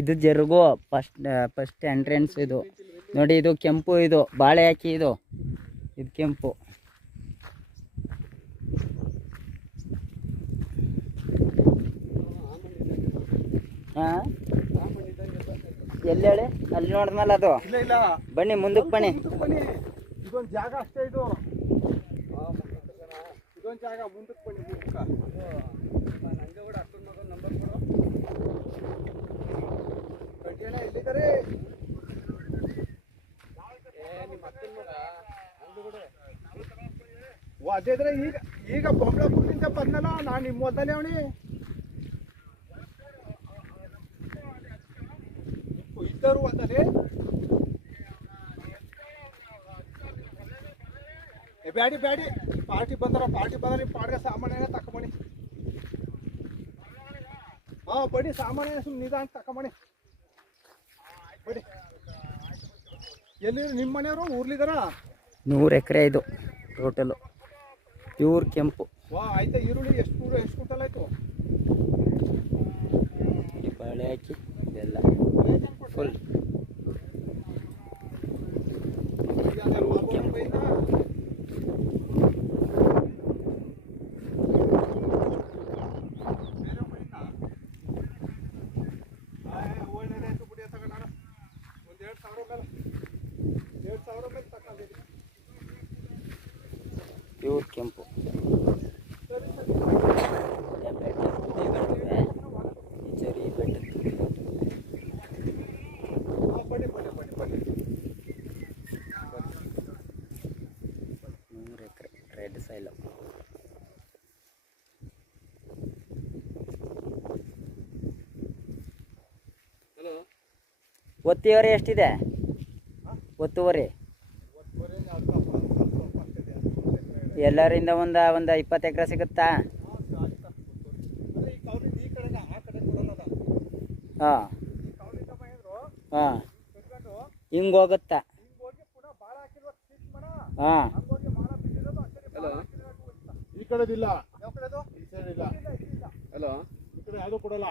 ಇದು ಜರುಗು first entrance ಇದು ನೋಡಿ. ಇದು ಕೆಂಪು, ಇದು ಬಾಳೆ ಹಾಕಿ, ಇದು ಕೆಂಪು. ಹಾಂ ಎಲ್ಲಿ ಹೇಳಿ? ಅಲ್ಲಿ ನೋಡಿದ್ನಲ್ಲ ಅದು. ಬನ್ನಿ ಮುಂದಕ್ಕೆ ಬನ್ನಿ. ಇದೊಂದು ಜಾಗ ಅಷ್ಟೇ. ಇದೊಂದು ಜಾಗ ಮುಂದಕ್ಕೆ ಬನ್ನಿ. ನಂಗೆ ಕೂಡ ಅಕ್ಕನ ಮಗನ ನಂಬರ್ ಕೊಡು. ಕಟ್ಟಿಯಣ್ಣ ಎಲ್ಲಿದ್ದಾರೆ? ನಿಮ್ಮ ಅಕ್ಕನ ಮಗ ಅದೇ ಇದ್ರೆ ಈಗ ಬೊಂಬಳಪುರದಿಂದ ಬಂದಲ್ಲ. ನಾನು ನಿಮ್ಮ ಮೊದಲೇ ಅವನಿ ಇದ್ದರು ಅಂತಲೇ. ಬ್ಯಾಡಿ ಪಾರ್ಟಿ ಬಂದ್ರೆ ಪಾಡ್ಗೆ ಸಾಮಾನ್ಯ ತಕೊಂಬಣಿ. ಹಾಂ ಬಡಿ ಸಾಮಾನ್ಯ ಸುಮ್ಮನೆ ನಿಧಾನ ತಕೊಂಬಣಿ. ಬಡಿ. ಎಲ್ಲಿ ನಿಮ್ಮ ಮನೆಯವರು ಊರ್ಲಿದಾರ? 100 ಎಕರೆ ಇದು ಟೋಟಲು, ಪ್ಯೂರ್ ಕೆಂಪು. ವಾ ಆಯ್ತಾ. ಈರುಳ್ಳಿ ಎಷ್ಟು ಕುಂಟಲ್ ಆಯ್ತು? ಬಾಳೆ ಹಾಕಿ ಇದೆಲ್ಲ ಫುಲ್ ಪ್ಯೂರ್ ಕೆಂಪು. ಚರಿ ಬೆಟ್ಟ 100 ಎಕರೆ ರೆಡ್ ಸೈಲ್. ಒತ್ತುವರಿ ಎಷ್ಟಿದೆ? ಒತ್ತುವರಿ ಎಲ್ಲರಿಂದ ಒಂದು 20 ಎಕರೆ ಸಿಗುತ್ತಾ? ಹಾಂ ಹಾಂ ಹಿಂಗೆ ಹೋಗುತ್ತಾ? ಹಾಂ ಈ ಕಡೆದಿಲ್ಲ, ಈ ಸೈಡ್ ಇಲ್ಲ. ಹಲೋ, ಈ ಕಡೆ ಯಾವುದು ಕೊಡಲ್ಲ.